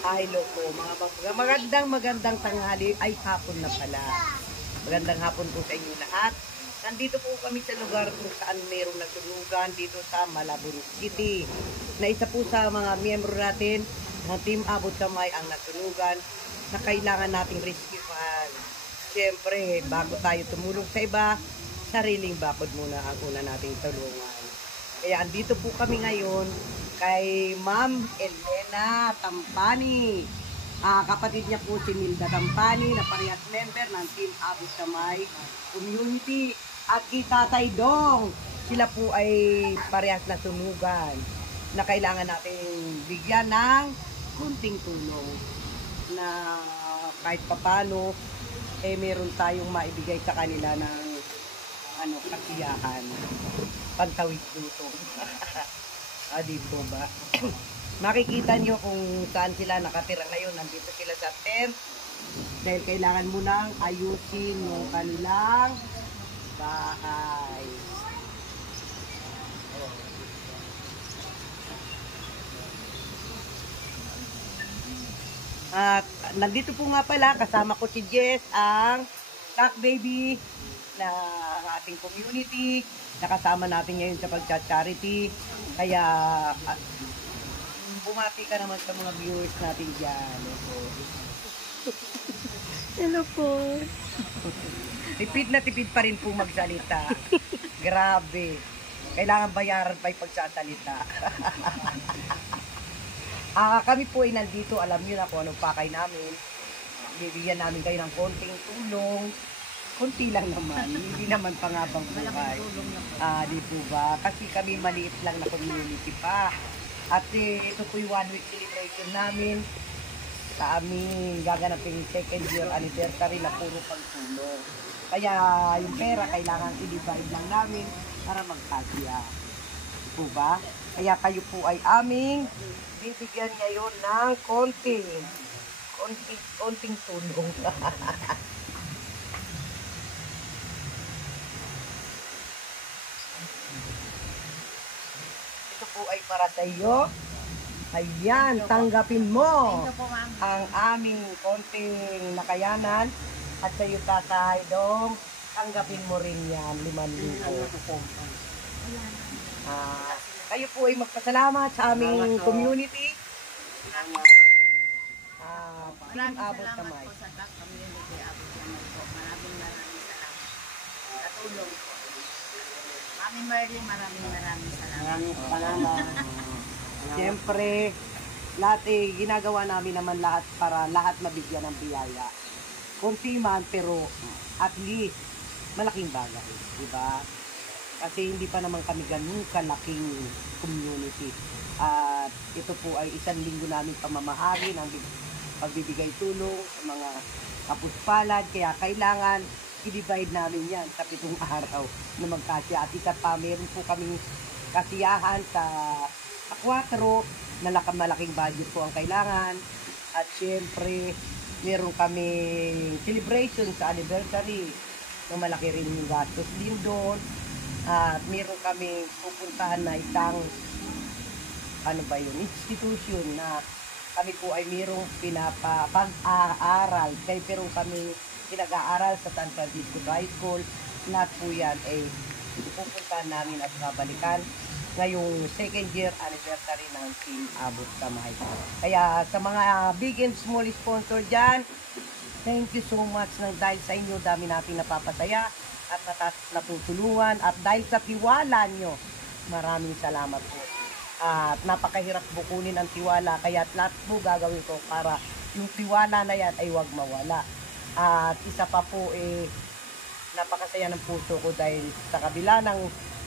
Ay, loko, magandang tanghali, ay hapon na pala. Magandang hapon po sa inyo lahat. Nandito po kami sa lugar kung saan mayroong nasunugan dito sa Malabon City. Na isa po sa mga miyembro natin ng Team Abot Kamay ang nasunugan na kailangan nating rescuehan. Siyempre, bago tayo tumulong sa iba, sariling bakod muna ang una nating tulungan. Kaya andito po kami ngayon kay Ma'am Elena Tampani. Kapatid niya po si Milda Tampani na parehas member ng Team Abot Kamay Community. At si Tatay Dong, sila po ay parehas na sunugan na kailangan natin bigyan ng kunting tulong na kahit papano meron tayong maibigay sa kanila ng kasiyahan, pagtawid lutong. Di po ba? Makikita nyo kung saan sila nakatira ngayon. Nandito sila sa tent dahil kailangan mo nang ayusin yung kanilang bahay. At nandito po nga pala, kasama ko si Jess, ang Duck Baby na ating community. Nakasama natin ngayon sa pag-charity. Kaya bumati ka naman sa mga viewers natin dyan. Hello po. Tipid na tipid pa rin po magsalita. Grabe. Kailangan bayaran pa yung pagsasalita. Kami po ay nandito. Alam niyo na kung anong pakay namin. Bibigyan namin kayo ng konting tulong. Kunti lang naman. Hindi naman pangabang buhay. Di po ba? Kasi kami maliit lang na community pa. At ito po yung 1 week celebration namin sa aming gaganaping 2nd year anniversary na puro pagtulong. Kaya yung pera kailangan i-divide lang namin para magkasya. Po ba? Kaya kayo po ay aming bibigyan ngayon ng konting tulong. Ito po ay para sa iyo. Ayan, tanggapin mo ang aming konting nakayanan. At sa iyo, Tatay Dong, tanggapin mo rin yan, 5,000. Kayo po ay magpasalamat sa aming community. Team Abot Kamay. Po sa Duck Community Abot Kamay po. Maraming salamat sa tulong po. Mami Merly, maraming salamat. Maraming salamat. Siyempre, lahat ginagawa namin naman lahat para lahat mabigyan ng biyaya. Kunti man, pero at least malaking bagay, di ba? Kasi hindi pa naman kami ganun kalaking community. At ito po ay 1 linggo namin pamamahagi ng pagbibigay tulong sa mga kapuspalad. Kaya kailangan i-divide namin yan sa 7 araw na magkasya. At isa pa, meron po kaming kasiyahan sa 4 na malaking budget po ang kailangan. At syempre, meron kami celebration sa anniversary na malaki rin yung gastos din doon. At meron kami pupuntahan na isang institution na kami po ay merong pinapag-aaral. Kaya pero kami pinag-aaral sa San Francisco High School. Lahat po yan ay pupuntahan namin at babalikan ngayong 2nd year anniversary ng Team Abot Kamay. Kaya sa mga big and small sponsor dyan, thank you so much dahil sa inyo dami natin napapasaya at natutulungan at dahil sa tiwala nyo, maraming salamat po. At napakahirap bukunin ang tiwala, kaya lahat po gagawin ko para yung tiwala na yan ay huwag mawala. At isa pa po napakasaya ng puso ko dahil sa kabila ng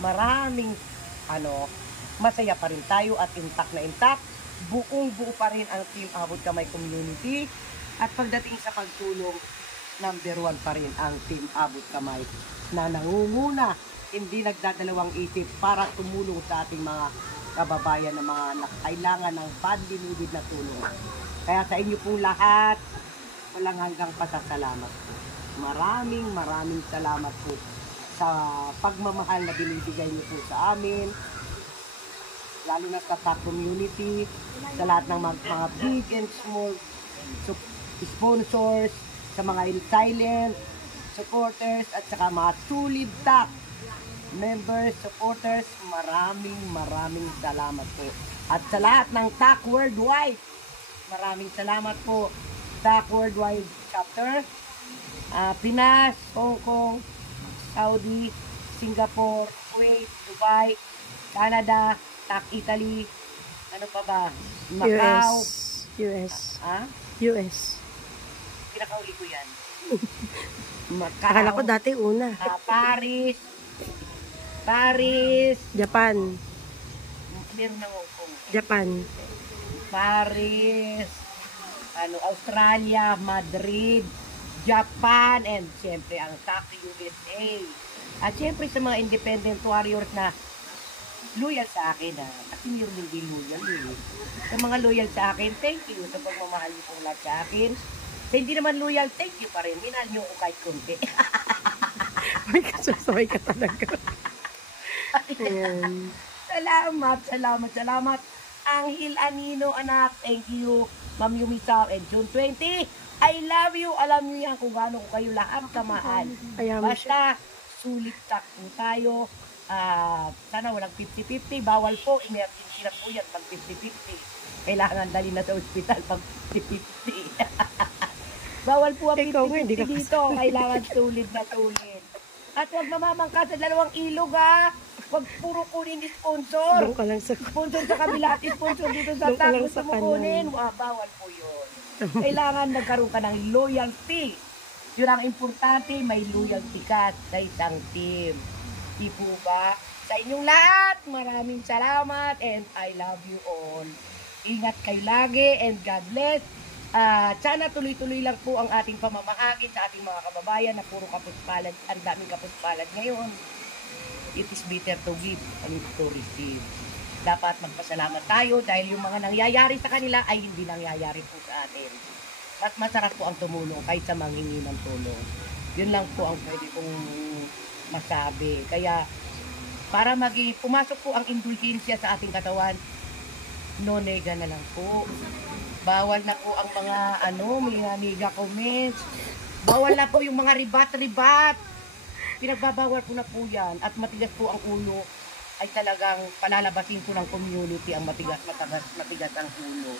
maraming masaya pa rin tayo at intact na intact. Buong-buo pa rin ang Team Abot Kamay Community. At pagdating sa pagtulong, number 1 pa rin ang Team Abot Kamay na nangunguna, hindi nagdadalawang isip para tumulong sa ating mga kababayan na mga kailangan ng badly needed na tulong. Kaya sa inyo pong lahat, walang hanggang pasasalamat po. Maraming salamat po sa pagmamahal na binibigay niyo po sa amin. lalo na sa top community, sa lahat ng mga big and small sponsors, sa mga silent supporters, at saka mga tulid top members, supporters, maraming salamat po. At sa lahat ng TAC Worldwide, maraming salamat po. TAC Worldwide Chapter, Pinas, Hong Kong, Saudi, Singapore, Kuwait, Dubai, Canada, TAC Italy, ano pa ba? Macau. US. US. Pinakauli ko yan. Akala ko dati una. Paris, Japan. meron ng Hong Kong. Japan. Paris, Australia, Madrid, Japan, and siyempre ang TAC USA. At siyempre sa mga independent warriors na loyal sa akin, kasi meron hindi loyal Sa mga loyal sa akin, thank you sa pagmamahal niyo pong lahat sa akin. Sa hindi naman loyal, thank you pa rin. Minahal niyo ako kahit konti. May kasusabay ka talaga. Ayan. Salamat. Anghel Anino, anak, thank you. Ma'am Yumisaw, and June 20, I love you. Alam niyo yan kung gaano ko kayo lahat kamahal. Ayan mo siya. Basta, sulit tak po tayo. Sana walang 50-50. Bawal po. Emergency na po yan pag 50-50. Kailangan dali na sa ospital pag 50-50. Bawal po ang Ikaw nga, hindi 50-50 ka dito. Kailangan tulid na tulid. At huwag mamamangka sa dalawang ilog, ha. Huwag puro kunin sponsor. Doon ka lang sa... Sponsor sa kabila at sponsor dito sa Doon ka TAC. lang Gusto sa mo kanan. kunin? Bawal po yun. Kailangan magkaroon ka ng loyalty. Yun ang importante, may loyalty ka sa isang team. Di po ba? Sa inyong lahat, maraming salamat and I love you all. Ingat kayo lagi and God bless. Sana tuloy-tuloy lang po ang ating pamamahagi sa ating mga kababayan na puro kapuspalad, ang daming kapuspalad ngayon. It is better to give and to receive. Dapat magpasalamat tayo dahil yung mga nangyayari sa kanila ay hindi nangyayari po sa atin. Mas masarap po ang tumulong kaysa manghingi ng tulong. Yun lang po ang pwede kong masabi. Kaya para pumasok po ang indulgensya sa ating katawan, no nega na lang po. Bawal na po ang mga mga nega comments. Bawal na po yung mga ribat-ribat. Pinagbabawal po na po yan. At matigas po ang ulo ay talagang palalabasin po ng community ang matigas ang ulo.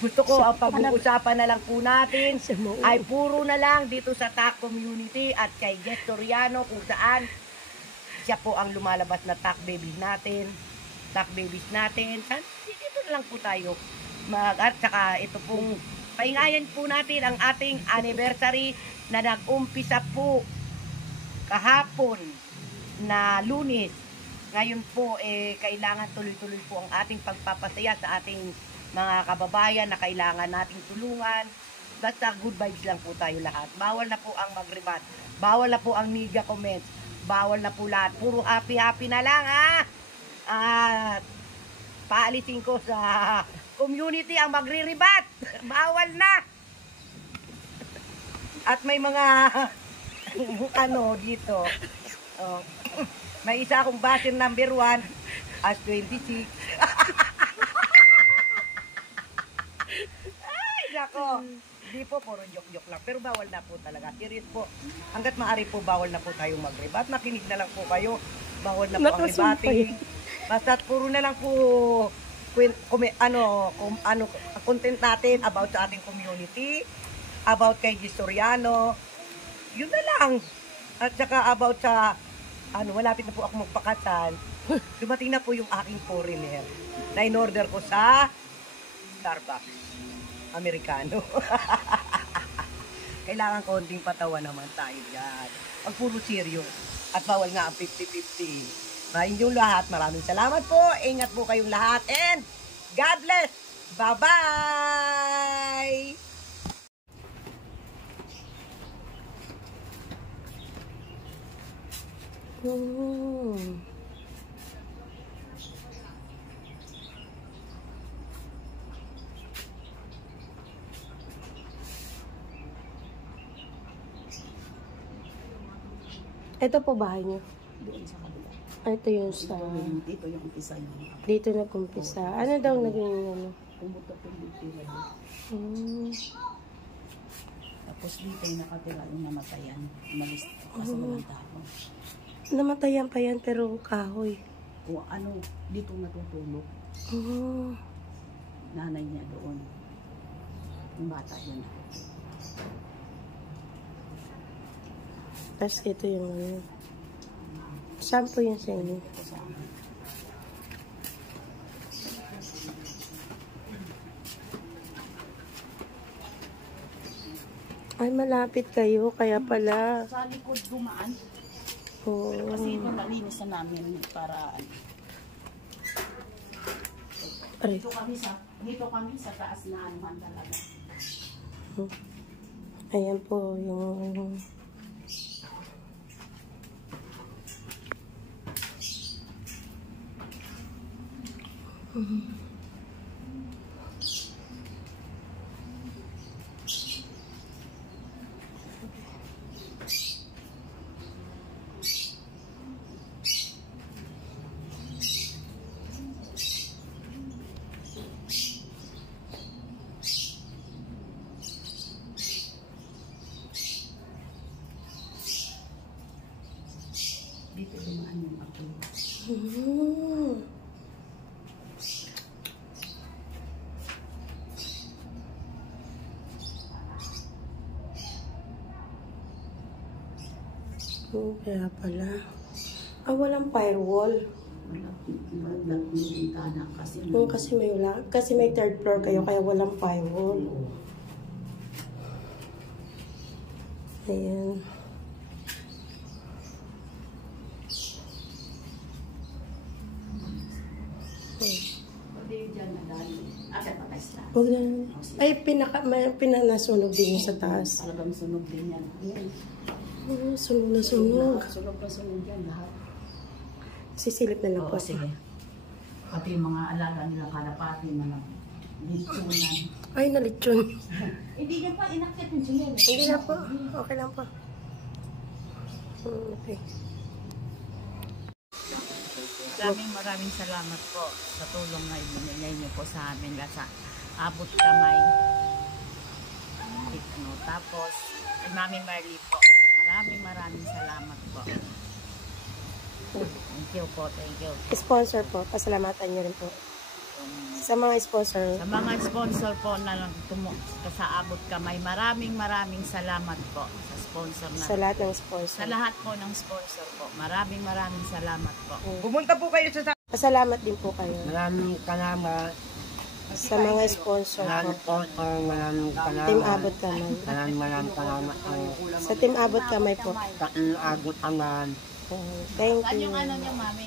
Gusto ko ang pag-uusapan na lang po natin ay puro na lang dito sa TAC community at kay Jess Soriano kung saan siya po ang lumalabas na TAC babies natin. Dito na lang po tayo. At saka ito pong paingayan po natin ang ating anniversary na nag-umpisa po kahapon na Lunes. Ngayon po kailangan tuloy-tuloy po ang ating pagpapasaya sa ating mga kababayan na kailangan nating tulungan. Basta good vibes lang po tayo lahat. Bawal na po ang mag-rebat. Bawal na po ang media comments. Bawal na po lahat. Puro happy-happy na lang, ha? Paalisin ko sa community ang magre-rebat. Bawal na. At may mga dito. May isa akong basher number 1 as 26. Ay, nako. Hindi po, puro joke-joke lang. Pero bawal na po talaga. Serious po. Hanggat maaari po, bawal na po tayong mag-rebat. Nakinig na lang po kayo. Bawal na po ang rebatting. Basta puro na lang po content natin about sa ating community, about kay Gisoriano. Yun na lang. At saka about sa malapit na po ako magpakasal. Dumating na po yung aking foreigner na in-order ko sa Starbucks. Amerikano. Kailangan konting patawa naman tayo dyan. Pag puro serious. At bawal nga ang 50-50. Maraming yung lahat. Maraming salamat po. Ingat po kayong lahat. And God bless. Bye-bye. Ito po bahay niyo. Doon sa kabila. Ito yung sa... Dito yung umpisa niya. Dito nag-umpisa. Ano daw naging ano? Pumunta po yung tira doon. Hmm. Tapos dito yung nakatira yung namatayan. Umalis kasi walang tao. Namatayan pa yan pero kahoy. O ano, dito natutulog. Oh. Nanay niya doon. Yung bata yun. Tapos ito yung ano. Saan po yung sa inyo? Ito sa amin. Ay, malapit kayo. Kaya pala. Sa likod dumaan. Oo. Kasi ito nalinis na namin para Aray. dito kami sa taas na anuhan talaga. Ayan po yung... Dito dumaan yung ako. Kaya pala. Ah, walang firewall. Wala yung bintana kasi Kasi may third floor kayo, kaya walang firewall. Ayan. pwede dyan na dali. Patay sila. Huwag na. Ay, pinanasunog din yung sa taas. Talagang sunog din yan. Ayan. Sunog na sunog. Sunog na sunog yan lahat. Sisilip na lang po. Oo, sige. Pati yung mga alaga nila kalapati na lang. Litsunan. Ay, nalitsyon. Hindi niya pa inakit yung sinero. Hindi na po. Okay lang po. Okay. Maraming salamat po sa tulong na ibinigay niyo po sa amin sa abot kamay. Tapos, kay Mami Marley po, maraming salamat po. Thank you po, thank you. Sponsor po. Pasalamatan niyo rin po. Sa mga sponsor. Sa mga sponsor po na sa abot kamay, maraming salamat po sa sponsor na. Sa lahat ng sponsor. Sa lahat po ng sponsor po, maraming salamat po. Pumunta po kayo sa Pasalamat din po kayo. Maraming salamat. Sa mga sponsor Maraming po. maraming salamat. Team Abot Kamay. Maraming salamat po. Sa Team Abot Kamay po. Sa inabot naman. Thank Saan you. yung ano niya, Mami?